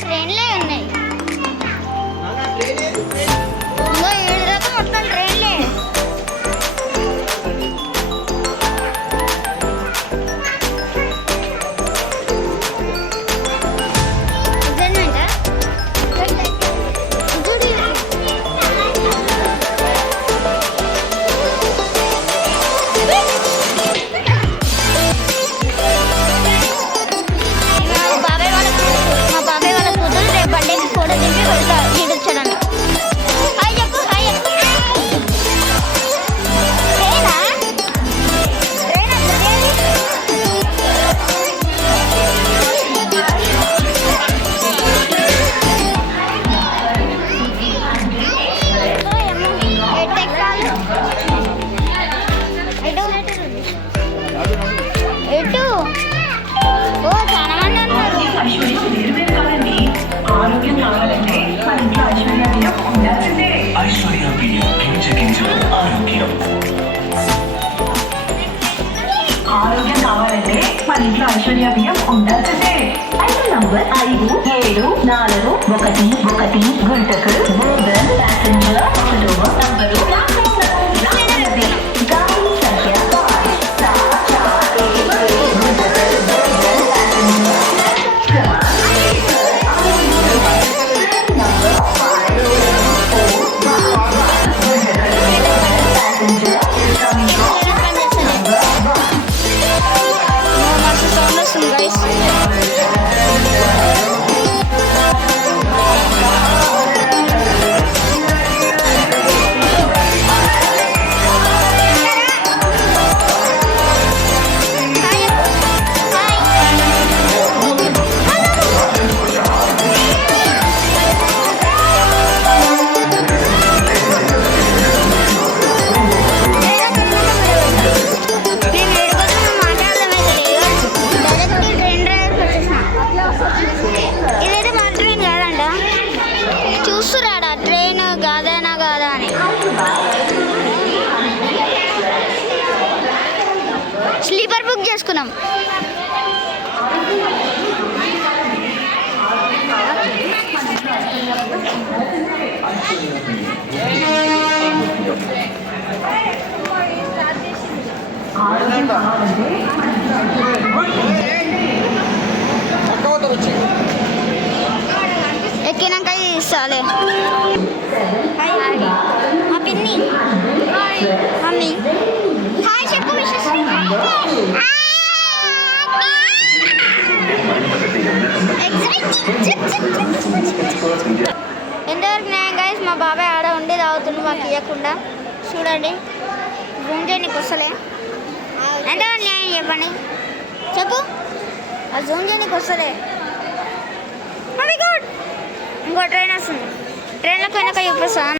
ట్రైన్లే ఉన్నాయి. ఇంకో 7 దాకా మొత్తం ట్రైన్లే. ఆరోగ్యం కావాలంటే మన ఇంట్లో ఐశ్వర్య బియ్యం ఉండాల్సిందే. ఐటమ్ నంబర్ 57411 గుంటకల్ బోర్డన్ ప్యాసింజర్ ఒకటవ నంబరు స్లీపర్ బుక్ చేసుకున్నాం. ఎక్కినాక ఇస్తాలే. మా పిన్ని మమ్మీ హాయ్ చెప్పు. ఎంతవరకు న్యాయం గైస్, మా బాబాయ్ ఆడ ఉండి తాగుతుంది మాకు ఇవ్వకుండా. చూడండి జూమ్ చేయడానికి వస్తలే. ఎంతవరకు న్యాయం చెప్పండి, చెప్పు. ఆ జూమ్ చేయడానికి వస్తలే. Mummy good. ఇంకో ట్రైన్ వస్తుంది, ట్రైన్లో పోయినాక చూపిస్తాను.